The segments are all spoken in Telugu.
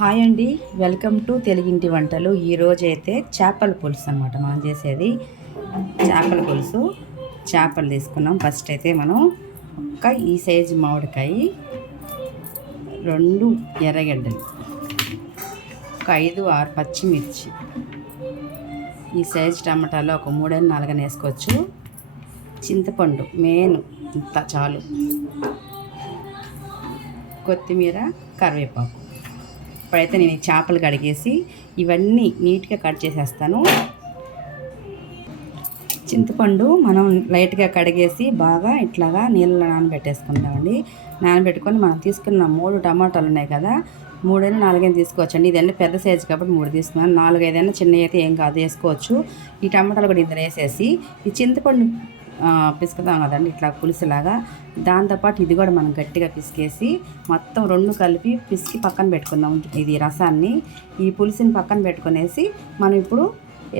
హాయ్ అండి. వెల్కమ్ టు తెలుగింటి వంటలు. ఈరోజు అయితే చేపల పులుసు అనమాట మనం చేసేది. చేపల పులుసు చేపలు తీసుకున్నాం. ఫస్ట్ అయితే మనం ఒక్క ఈ సైజు మామిడికాయ రెండు ఎర్రగడ్డలు ఒక ఐదు ఆరు పచ్చిమిర్చి. ఈ సైజు టమాటాలు ఒక మూడైనా నాలుగని వేసుకోవచ్చు. చింతపండు మెయిన్ ఇంత చాలు. కొత్తిమీర కరివేపాకు. ఇప్పుడైతే నేను చేపలు కడిగేసి ఇవన్నీ నీట్గా కట్ చేసేస్తాను. చింతపండు మనం లైట్గా కడిగేసి బాగా ఇట్లాగా నీళ్ళలో నానబెట్టేసుకుందామండి నానబెట్టుకొని మనం తీసుకున్న మూడు టమాటాలు ఉన్నాయి కదా మూడైనా నాలుగైనా తీసుకోవచ్చండి. ఇదన్నీ పెద్ద సైజు కాబట్టి మూడు తీసుకున్నాను. నాలుగైదైనా చిన్నవి అయితే ఏం కాదు వేసుకోవచ్చు. ఈ టమాటాలు కూడా ఇందులో వేసేసి ఈ చింతపండు పిసుకుతాం కదండి ఇట్లా పులుసులాగా. దాంతోపాటు ఇది కూడా మనం గట్టిగా పిసికేసి మొత్తం రెండు కలిపి పిసికి పక్కన పెట్టుకుందాం. ఇది రసాన్ని ఈ పులుసుని పక్కన పెట్టుకునేసి మనం ఇప్పుడు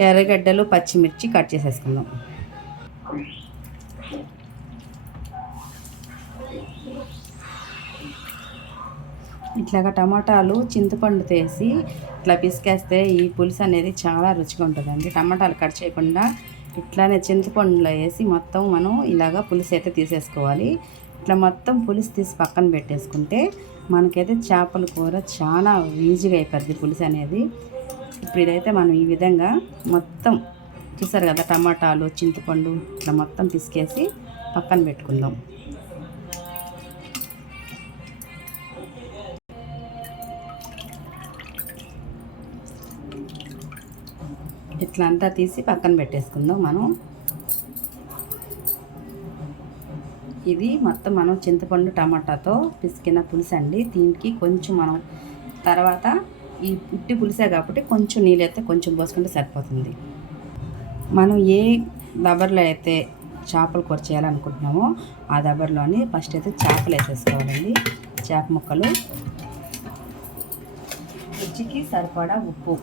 ఎర్రగడ్డలు పచ్చిమిర్చి కట్ చేసేసుకుందాం. ఇట్లాగా టమాటాలు చింతపండు తీసి ఇట్లా పిసికేస్తే ఈ పులుసు అనేది చాలా రుచిగా ఉంటుందండి. టమాటాలు కట్ చేయకుండా ఇట్లానే చింతపండులో వేసి మొత్తం మనం ఇలాగా పులుసు అయితే తీసేసుకోవాలి. ఇట్లా మొత్తం పులుసు తీసి పక్కన పెట్టేసుకుంటే మనకైతే చేపల కూర చాలా ఈజీగా అయిపోద్ది పులుసు అనేది. ఇప్పుడు ఇదైతే మనం ఈ విధంగా మొత్తం చూసారు కదా టమాటాలు చింతపండు ఇట్లా మొత్తం పిసికేసి పక్కన పెట్టుకుందాం. ఇట్లా అంతా తీసి పక్కన పెట్టేసుకుందాం మనం. ఇది మొత్తం మనం చింతపండు టమాటాతో పిసికిన పులుసు అండి. దీనికి కొంచెం మనం తర్వాత ఈ ఇట్టి పులుసే కాబట్టి కొంచెం నీళ్ళు అయితే కొంచెం పోసుకుంటే సరిపోతుంది. మనం ఏ దబర్లో అయితే చేపలు కూర చేయాలనుకుంటున్నామో ఆ దబర్లోని ఫస్ట్ అయితే చేపలు వేసేసుకోవాలండి. చేప ముక్కలు. రుచికి సరిపడా ఉప్పు.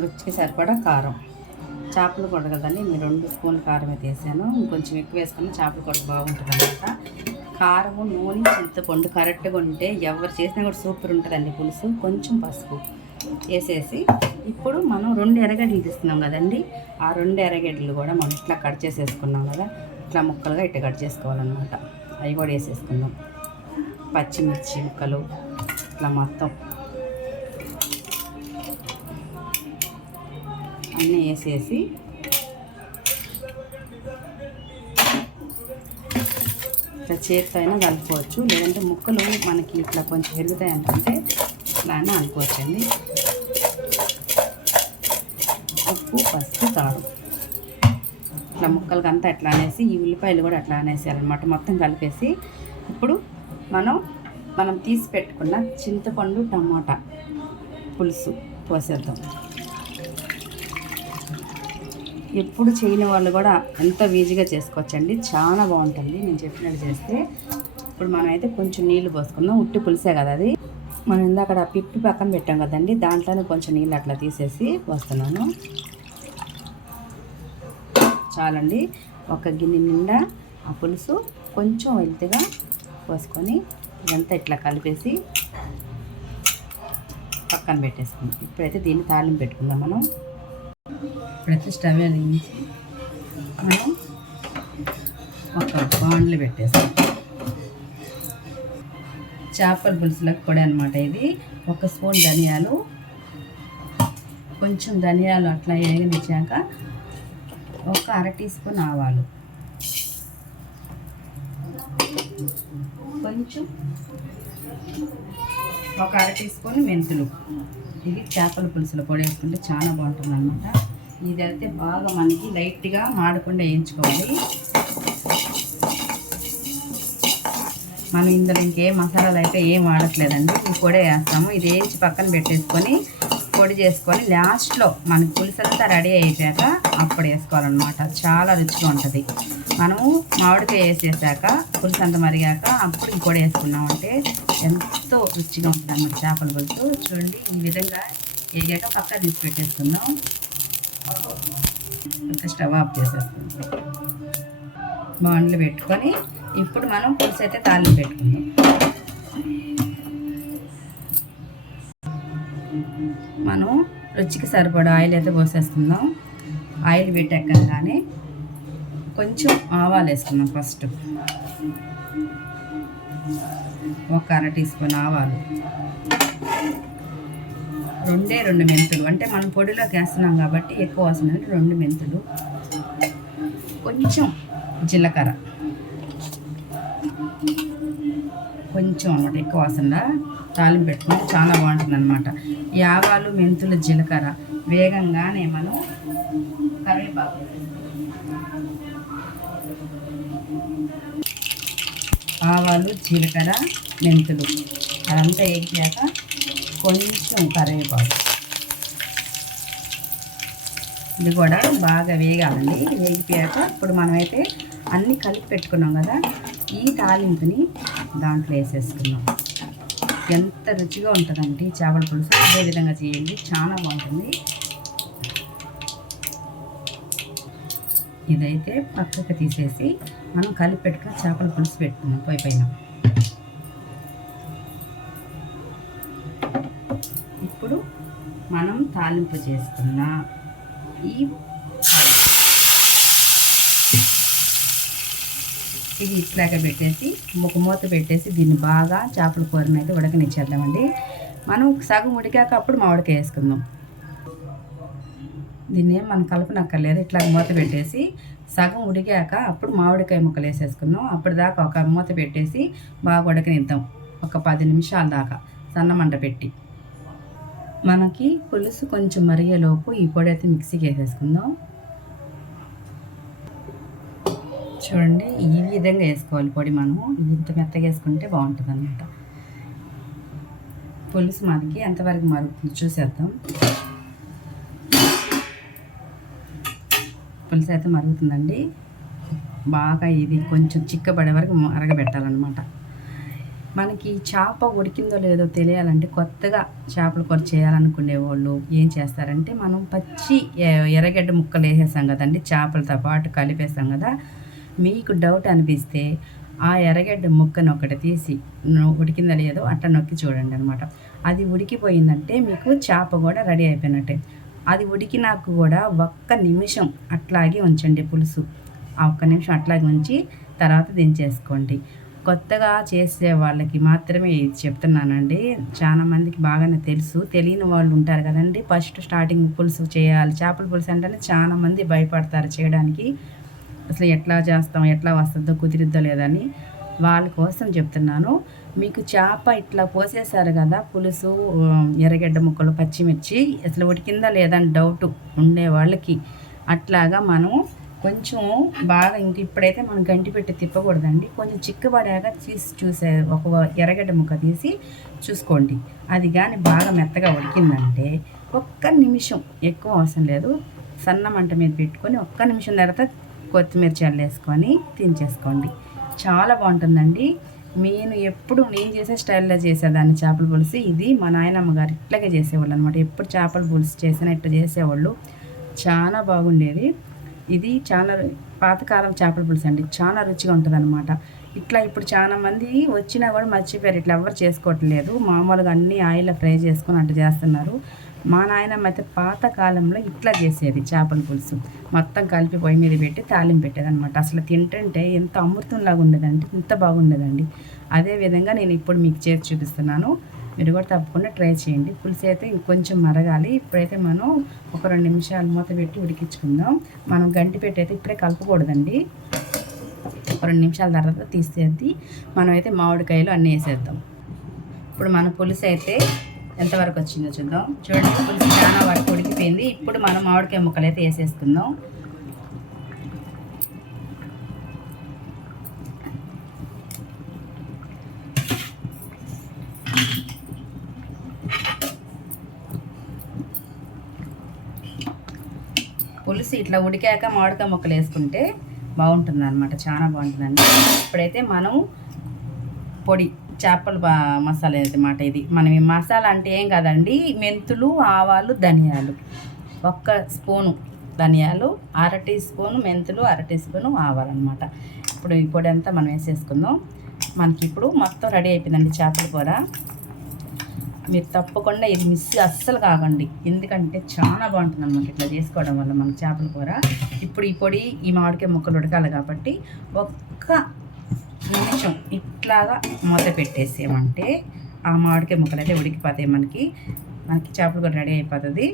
రుచికి సరిపడా కారం. చేపలు కూర కదండి నేను రెండు స్పూన్లు కారం వేసాను. ఇంకొంచెం ఎక్కువ వేసుకుని చేపలు కూర బాగుంటుంది అనమాట కారము నూనె చింతపండు కరెక్ట్గా ఉంటే ఎవరు చేసినా కూడా సూపర్ ఉంటుందండి పులుసు. కొంచెం పసుపు వేసేసి ఇప్పుడు మనం రెండు ఎర్రగడ్డలు తీసుకున్నాం కదండి ఆ రెండు ఎర్రగడ్డలు కూడా మనం ఇట్లా కట్ చేసేసుకున్నాం కదా ఇట్లా ముక్కలుగా ఇట్లా కట్ చేసుకోవాలన్నమాట. అవి కూడా వేసేసుకుందాం. పచ్చిమిర్చి ముక్కలు ఇట్లా మొత్తం అన్నీ వేసేసి ఇట్లా చేతితో అయినా కలుపుకోవచ్చు. లేదంటే ముక్కలు మనకి ఇట్లా కొంచెం పెరుగుతాయి అంటే ఇట్లా అయినా అనుకోవచ్చండి. ఉప్పు పసుపు కారం. ఇట్లా ముక్కలకి అంతా ఎట్లా అనేసి ఈ ఉల్లిపాయలు కూడా అట్లా అనేసేయాలన్నమాట. మొత్తం కలిపేసి ఇప్పుడు మనం మనం తీసి పెట్టుకున్న చింతపండు టమాటా పులుసు పోసేద్దాం. ఎప్పుడు చేయని వాళ్ళు కూడా ఎంతో ఈజీగా చేసుకోవచ్చండి. చాలా బాగుంటుంది. నేను చెప్పినట్టు చేస్తే ఇప్పుడు మనం అయితే కొంచెం నీళ్ళు పోసుకుందాం. ఉట్టి పులిసే కదా అది. మనం ఇందాక ఆ పిప్పి పక్కన పెట్టాం కదండి. దాంట్లోనే కొంచెం నీళ్ళు అట్లా తీసేసి పోస్తున్నాను. చాలండి. ఒక గిన్నె నిండా ఆ పులుసు కొంచెం వెల్తిగా పోసుకొని ఇదంతా ఇట్లా కలిపేసి పక్కన పెట్టేసుకుందాం. ఇప్పుడైతే దీన్ని తాళింపు పెట్టుకుందాం మనం. ఇప్పుడైతే స్టవ్ వెలిగించి మనం ఒక బాండ్లు పెట్టేస్తాం. చేపల పులుసులకు పొడి అనమాట ఇది. ఒక స్పూన్ ధనియాలు కొంచెం ధనియాలు అట్లా వేగనిచ్చాక ఒక అర టీ స్పూన్ ఆవాలు. కొంచెం ఒక అర టీ స్పూన్ మెంతులు. ఇది చేపల పులుసులు పొడి వేసుకుంటే చాలా బాగుంటుంది అనమాట ఇది అయితే బాగా మనకి లైట్గా మాడకుండా వేయించుకోవాలి. మనం ఇందులో ఇంకేం మసాలాలు అయితే ఏం వాడట్లేదండి. ఈ పొడి వేస్తాము. ఇది వేయించి పక్కన పెట్టేసుకొని పొడి చేసుకొని లాస్ట్లో మనకి పులుసు అంతా రెడీ అయిపోయాక అప్పుడు వేసుకోవాలన్నమాట. చాలా రుచిగా ఉంటుంది. మనము మామిడికాయ వేసేసాక పులుసు అంతా మరిగాక అప్పుడు ఈ పొడి వేసుకున్నామంటే ఎంతో రుచిగా ఉంటుంది అన్నమాట చేపల పులుసు. చూడండి ఈ విధంగా వేగాక పక్క తీసి పెట్టేసుకుందాం. ఒక స్టవ్ ఆఫ్ చేసేస్తాం. బాండ్లు పెట్టుకొని ఇప్పుడు మనం పులుసు అయితే తాళి పెట్టుకుందాం. మనం రుచికి సరిపడా ఆయిల్ అయితే పోసేస్తున్నాం ఆయిల్ పెట్టెక్కగానే కొంచెం ఆవాలు వేసుకుందాం ఫస్ట్. ఒక అర టీ స్పూన్ ఆవాలు. రెండే రెండు మెంతులు. అంటే మనం పొడిలోకి వేస్తున్నాం కాబట్టి ఎక్కువ వస్తుంది రెండు మెంతులు. కొంచెం జీలకర్ర. కొంచెం అనమాట ఎక్కువ వస్తుందా తాలింపు పెట్టుకుంటే చాలా బాగుంటుంది అనమాట ఈ ఆవాలు మెంతులు జీలకర్ర. వేగంగానే మనం కరివేపాకు ఆవాలు జీలకర్ర మెంతులు. అదంతా వేసాక కొంచెం కరివేపాకు. ఇది కూడా బాగా వేగాలండి. వేగిపోయాక ఇప్పుడు మనమైతే అన్నీ కలిపి పెట్టుకున్నాం కదా ఈ తాలింపుని దాంట్లో వేసేసుకున్నాం ఎంత రుచిగా ఉంటుందంటే చేపల పులుసు అదే విధంగా చేయండి చాలా బాగుంటుంది. ఇదైతే పక్కకు తీసేసి మనం కలిపి పెట్టుకున్న చేపల పులుసు పెట్టుకున్నాం పొయ్యి పైన తాలింపు చేసుకున్న ఈ ఇది ఇట్లాగా పెట్టేసి ఒక మూత పెట్టేసి దీన్ని బాగా చేపల కూరని అయితే ఉడకనిచ్చేద్దామండి. మనం సగం ఉడికాక అప్పుడు మామిడికాయ వేసుకుందాం. దీన్ని ఏం మనం కలపనక్కర్లేదు. ఇట్లా మూత పెట్టేసి సగం ఉడికాక అప్పుడు మామిడికాయ ముక్కలు వేసేసుకుందాం. అప్పటిదాకా ఒక మూత పెట్టేసి బాగా ఉడకనిద్దాం. ఒక పది నిమిషాల దాకా సన్నమంట పెట్టి. మనకి పులుసు కొంచెం మరిగేలోపు ఈ పొడి అయితే మిక్సీకి వేసేసుకుందాం చూడండి ఈ విధంగా వేసుకోవాలి పొడి మనము. ఇంత మెత్తగా వేసుకుంటే బాగుంటుంది అనమాట పులుసు మనకి ఎంతవరకు మరుగుతుంది చూసేద్దాం. పులుసు అయితే మరుగుతుందండి. బాగా ఇది కొంచెం చిక్కబడే వరకు మరగబెట్టాలన్నమాట. మనకి చేప ఉడికిందో లేదో తెలియాలంటే కొత్తగా చేపల కూర చేయాలనుకునే వాళ్ళు ఏం చేస్తారంటే మనం పచ్చి ఎర్రగడ్డ ముక్కలు వేసేసాం కదండి చేపలతో పాటు కలిపేసాం కదా. మీకు డౌట్ అనిపిస్తే ఆ ఎర్రగడ్డ ముక్కను ఒకటి తీసి ఉడికిందో లేదో అట్లా నొక్కి చూడండి అనమాట అది ఉడికిపోయిందంటే మీకు చేప కూడా రెడీ అయిపోయినట్టే. అది ఉడికినాక కూడా ఒక్క నిమిషం అట్లాగే ఉంచండి పులుసు. ఆ ఒక్క నిమిషం అట్లాగే ఉంచి తర్వాత దించేసుకోండి. కొత్తగా చేసే వాళ్ళకి మాత్రమే ఇది చెప్తున్నానండి. చాలా మందికి బాగానే తెలుసు. తెలియని వాళ్ళు ఉంటారు కదండి. ఫస్ట్ స్టార్టింగ్ పులుసు చేయాలి. చేపల పులుసు అంటేనే చాలా మంది భయపడతారు చేయడానికి. అసలు ఎట్లా చేస్తాం ఎట్లా వస్తుందో కుదిరిద్దో లేదని వాళ్ళ కోసం చెప్తున్నాను. మీకు చేప ఇట్లా పోసేసారు కదా పులుసు ఎర్రగడ్డ ముక్కలు పచ్చిమిర్చి అసలు ఉడికిందా లేదా అని డౌట్ ఉండే వాళ్ళకి అట్లాగా మనం కొంచెం బాగా ఇంక ఇప్పుడైతే మనం గంటి పెట్టి తిప్పకూడదండి. కొంచెం చిక్కబడాక తీసి చూసే ఒక ఎర్రగడ్డ ముక్క తీసి చూసుకోండి. అది కానీ బాగా మెత్తగా ఉడికిందంటే ఒక్క నిమిషం ఎక్కువ అవసరం లేదు. సన్న మంట మీద పెట్టుకొని ఒక్క నిమిషం తర్వాత కొత్తిమీర చల్లేసుకొని తినేసుకోండి చాలా బాగుంటుందండి. నేను ఎప్పుడు నేను చేసే స్టైల్లో చేసేదాన్ని చేపల పులుసు. ఇది మా నాయనమ్మ గారు ఇట్లాగే చేసేవాళ్ళు అనమాట ఎప్పుడు చేపల పులుసు చేసినా ఇట్లా చేసేవాళ్ళు. చాలా బాగుండేది. ఇది చాలా పాతకాలం చేపల పులుసు అండి. చాలా రుచిగా ఉంటుంది అనమాట ఇట్లా ఇప్పుడు చాలా మంది వచ్చినా కూడా మర్చిపోయారు. ఇట్లా ఎవరు చేసుకోవట్లేదు. మామూలుగా అన్ని ఆయిల్ ఫ్రై చేసుకొని అట్లా చేస్తున్నారు. మా నాయనమ్మ అయితే పాతకాలంలో ఇట్లా చేసేది చేపల పులుసు. మొత్తం కలిపి పొయ్యి మీద పెట్టి తాలింపు పెట్టేది అనమాట అసలు తింటుంటే ఎంత అమృతంలాగా ఉండేదండి ఇంత బాగుండేదండి. అదే విధంగా నేను ఇప్పుడు మీకు చేసి చూపిస్తున్నాను. మీరు కూడా తప్పకుండా ట్రై చేయండి. పులుసు అయితే ఇంకొంచెం మరగాలి. ఇప్పుడైతే మనం ఒక రెండు నిమిషాలు మూత పెట్టి ఉడికించుకుందాం. మనం గంటి పెట్టి అయితే ఇప్పుడే కలపకూడదండి. ఒక రెండు నిమిషాల తర్వాత తీసేది మనం అయితే మామిడికాయలు అన్నీ వేసేద్దాం. ఇప్పుడు మన పులుసు అయితే ఎంతవరకు వచ్చిందో చూద్దాం. చూడండి పులుసు చాలా వరకు ఉడికిపోయింది. ఇప్పుడు మనం మామిడికాయ ముక్కలు అయితే వేసేసుకుందాం. పులుసు ఇట్లా ఉడికాక మామిడికాయ ముక్కలు వేసుకుంటే బాగుంటుంది అనమాట చాలా బాగుంటుందండి. ఇప్పుడైతే మనం పొడి చేపల బా మసాలా అనమాట ఇది మనం ఈ మసాలా అంటే ఏం కాదండి మెంతులు ఆవాలు ధనియాలు. ఒక్క స్పూను ధనియాలు అర టీ స్పూను మెంతులు అర టీ స్పూన్ ఆవాలన్నమాట. ఇప్పుడు ఈ పొడి అంతా మనం వేసేసుకుందాం. మనకి ఇప్పుడు మొత్తం రెడీ అయిపోయిందండి చేపల కూర. మీరు తప్పకుండా ఇది మిస్ అస్సలు కాకండి. ఎందుకంటే చాలా బాగుంటుంది అనమాట ఇట్లా చేసుకోవడం వల్ల మనకి చేపల కూర. ఇప్పుడు ఈ పొడి ఈ మామిడికాయ ముక్కలు ఉడకాలి కాబట్టి ఒక్క నిమిషం ఇట్లాగా మూత పెట్టేసేమంటే ఆ మామిడికాయ ముక్కలు అయితే ఉడికిపోతాయి మనకి. మనకి చేపల కూడా రెడీ అయిపోతుంది.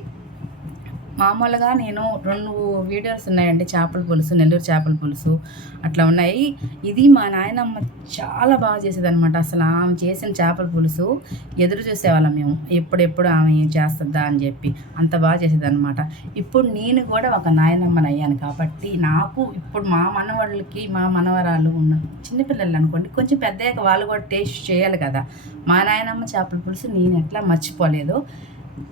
మామూలుగా నేను రెండు వీడియోస్ ఉన్నాయండి. చేపల పులుసు నెల్లూరు చేపల పులుసు అట్లా ఉన్నాయి. ఇది మా నాయనమ్మ చాలా బాగా చేసేదనమాట అసలు ఆమె చేసిన చేపల పులుసు ఎదురు చూసేవాళ్ళం మేము. ఎప్పుడెప్పుడు ఆమె చేస్తుందా అని చెప్పి అంత బాగా చేసేదనమాట ఇప్పుడు నేను కూడా ఒక నాయనమ్మని అయ్యాను కాబట్టి నాకు ఇప్పుడు మా మనవాళ్ళకి మా మనవరాలు ఉన్న చిన్నపిల్లలు అనుకోండి కొంచెం పెద్దయ్యాక వాళ్ళు కూడా టేస్ట్ చేయాలి కదా. మా నాయనమ్మ చేపల పులుసు నేను ఎట్లా మర్చిపోలేదు.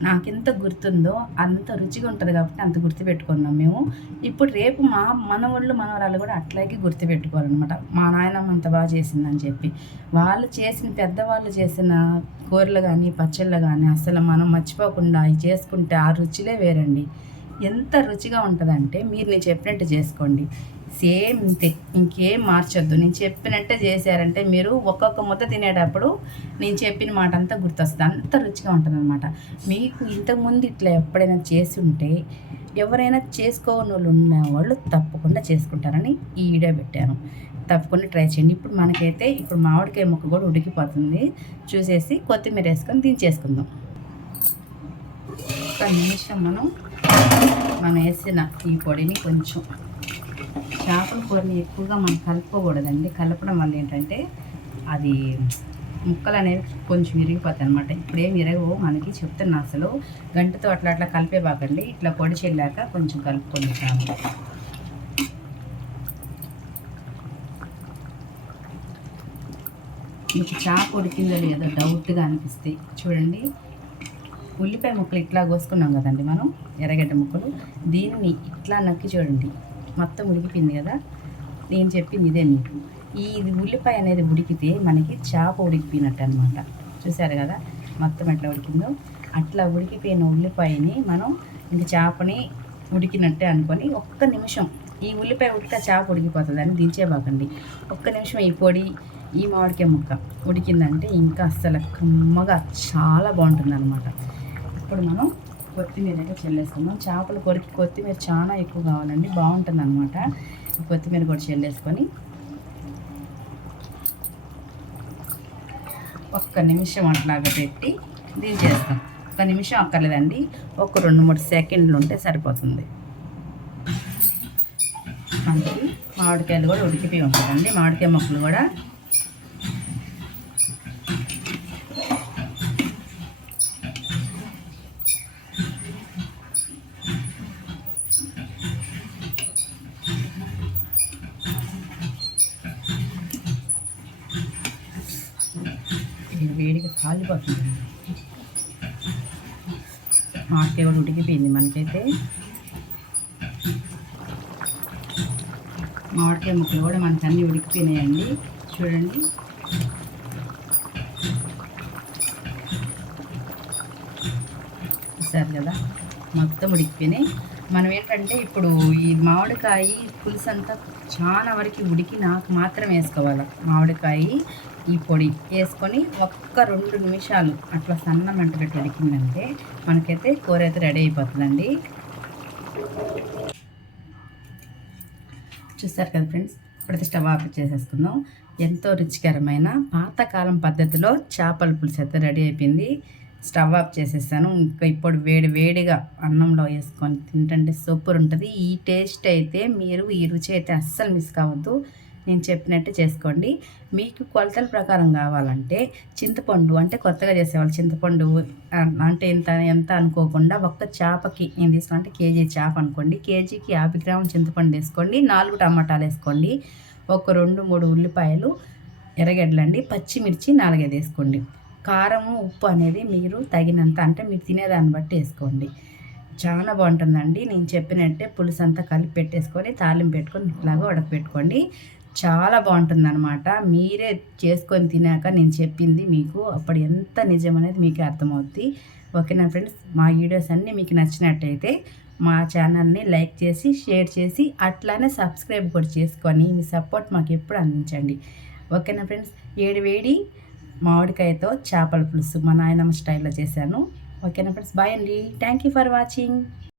నాకు ఎంత గుర్తుందో అంత రుచిగా ఉంటుంది కాబట్టి అంత గుర్తుపెట్టుకున్నాం మేము. ఇప్పుడు రేపు మా మనవాళ్ళు మనవరాలు కూడా అట్లాగే గుర్తుపెట్టుకోవాలన్నమాట. మా నాయనమ్మ అంత బాగా చేసిందని చెప్పి. వాళ్ళు చేసిన పెద్దవాళ్ళు చేసిన కూరలు కానీ పచ్చళ్ళు కానీ అసలు మనం మర్చిపోకుండా అవి చేసుకుంటే ఆ రుచిలే వేరండి. ఎంత రుచిగా ఉంటుందంటే మీరు నేను చెప్పినట్టు చేసుకోండి. సేమ్ ఇంతే ఇంకేం మార్చొద్దు. నేను చెప్పినట్టే చేశారంటే మీరు ఒక్కొక్క ముద్ద తినేటప్పుడు నేను చెప్పిన మాట అంతా గుర్తొస్తుంది. అంత రుచిగా ఉంటుంది అనమాట మీకు ఇంతకుముందు ఇట్లా ఎప్పుడైనా చేసి ఉంటే ఎవరైనా చేసుకోని వాళ్ళు ఉన్నవాళ్ళు తప్పకుండా చేసుకుంటారని ఈ వీడియో పెట్టాను. తప్పకుండా ట్రై చేయండి. ఇప్పుడు మనకైతే ఇప్పుడు మామిడికాయ ముక్క కూడా ఉడికిపోతుంది. చూసేసి కొత్తిమీర వేసుకొని దించేసుకుందాం. ఒక నిమిషం మనం మనం వేసిన ఈ పొడిని కొంచెం చేపల కూరని ఎక్కువగా మనం కలుపుకోకూడదండి. కలపడం వల్ల ఏంటంటే అది ముక్కలు అనేవి కొంచెం విరిగిపోతాయి అనమాట ఇప్పుడు ఏం విరగవు. మనకి చెప్తున్నా అసలు గంటతో అట్లా అట్లా కలిపేబాకండి ఇట్లా పొడి చెల్లాక కొంచెం కలుపుకొని చేప మీకు చేప ఉడికిందో లేదో డౌట్గా అనిపిస్తే చూడండి. ఉల్లిపాయ ముక్కలు ఇట్లా కోసుకున్నాం కదండి మనం ఎర్రగడ్డ ముక్కలు. దీన్ని ఇట్లా నక్కి చూడండి. మొత్తం ఉడికిపోయింది కదా. నేను చెప్పింది ఇదే మీకు. ఈ ఇది ఉల్లిపాయ అనేది ఉడికితే మనకి చేప ఉడికిపోయినట్టు అనమాట చూసారు కదా మొత్తం ఎట్లా ఉడికిందో? అట్లా ఉడికిపోయిన ఉల్లిపాయని మనం ఇంక చేపని ఉడికినట్టే అనుకొని ఒక్క నిమిషం ఈ ఉల్లిపాయ ఉడికితే చేప ఉడికిపోతుందని దించేబాకండి ఒక్క నిమిషం ఈ పొడి ఈ మామిడికాయ ముక్క ఉడికిందంటే ఇంకా అస్సలు కమ్మగా చాలా బాగుంటుంది అనమాట ఇప్పుడు మనం కొత్తిమీర అయితే చెల్లేసుకుందాం. చేపల కొరికి కొత్తిమీర చాలా ఎక్కువ కావాలండి. బాగుంటుంది అనమాట కొత్తిమీర కూడా చెల్లేసుకొని ఒక్క నిమిషం అట్లాగా పెట్టి దించేస్తాం. ఒక నిమిషం అక్కర్లేదండి. ఒక రెండు మూడు సెకండ్లు ఉంటే సరిపోతుంది. మనకి మామిడికాయలు కూడా ఉడికిపోయి ఉంటుందండి మామిడికాయ మొక్కలు కూడా వేడిగా కాలిపోతుంది మామిడికాయ కూడా ఉడికిపోయింది మనకైతే. మామిడికాయ ముక్కలు కూడా మనకి అన్నీ ఉడికిపోయినాయండి. చూడండి. చూసారు కదా? మొత్తం ఉడికిపోయినాయి. మనం ఏంటంటే ఇప్పుడు ఈ మామిడికాయ పులుసు అంతా చాలా వరకు ఉడికి నాకు మాత్రం వేసుకోవాలి. మామిడికాయ ఈ పొడి వేసుకొని ఒక్క రెండు నిమిషాలు అట్లా సన్న మంట పెట్టి ఉడికిందంటే మనకైతే కూర అయితే రెడీ అయిపోతుందండి. చూస్తారు కదా ఫ్రెండ్స్ ఇప్పుడైతే స్టవ్ ఆఫ్ చేసేసుకుందాం. ఎంతో రుచికరమైన పాతకాలం పద్ధతిలో చేపల పులుసు అయితే రెడీ అయిపోయింది. స్టవ్ ఆఫ్ చేసేసాను. ఇంకా ఇప్పుడు వేడి వేడిగా అన్నంలో వేసుకొని తింటుంటే సూపర్ ఉంటుంది. ఈ టేస్ట్ అయితే మీరు ఈ రుచి అయితే అస్సలు మిస్ కావద్దు. నేను చెప్పినట్టు చేసుకోండి. మీకు కొలతల ప్రకారం కావాలంటే చింతపండు అంటే కొత్తగా చేసేవాళ్ళు చింతపండు అంటే ఎంత ఎంత అనుకోకుండా ఒక్క చేపకి నేను తీసుకుంటే కేజీ చేప అనుకోండి. కేజీకి యాభై గ్రాముల చింతపండు వేసుకోండి. నాలుగు టమాటాలు వేసుకోండి. ఒక రెండు మూడు ఉల్లిపాయలు ఎర్రగడ్డలండి పచ్చిమిర్చి నాలుగైదు వేసుకోండి. కారము ఉప్పు అనేది మీరు తగినంత అంటే మీరు తినేదాన్ని బట్టి వేసుకోండి. చాలా బాగుంటుందండి. నేను చెప్పినట్టే పులుసు అంతా కలిపి పెట్టేసుకొని తాలింపు పెట్టుకొని ఇట్లాగా ఉడకపెట్టుకోండి. చాలా బాగుంటుంది అనమాట మీరే చేసుకొని తినాక నేను చెప్పింది మీకు అప్పుడు ఎంత నిజం అనేది మీకు అర్థమవుద్ది. ఓకేనా ఫ్రెండ్స్ మా వీడియోస్ అన్నీ మీకు నచ్చినట్టయితే మా ఛానల్ని లైక్ చేసి షేర్ చేసి అట్లానే సబ్స్క్రైబ్ కూడా చేసుకొని మీ సపోర్ట్ మాకు ఎప్పుడు అందించండి. ఓకేనా ఫ్రెండ్స్ ఏడు వేడి మామిడికాయతో చేపల పులుసు మా నాయనమ్మ స్టైల్లో చేశాను. ఓకేనా ఫ్రెండ్స్? బాయ్ అండి. Thank you for watching.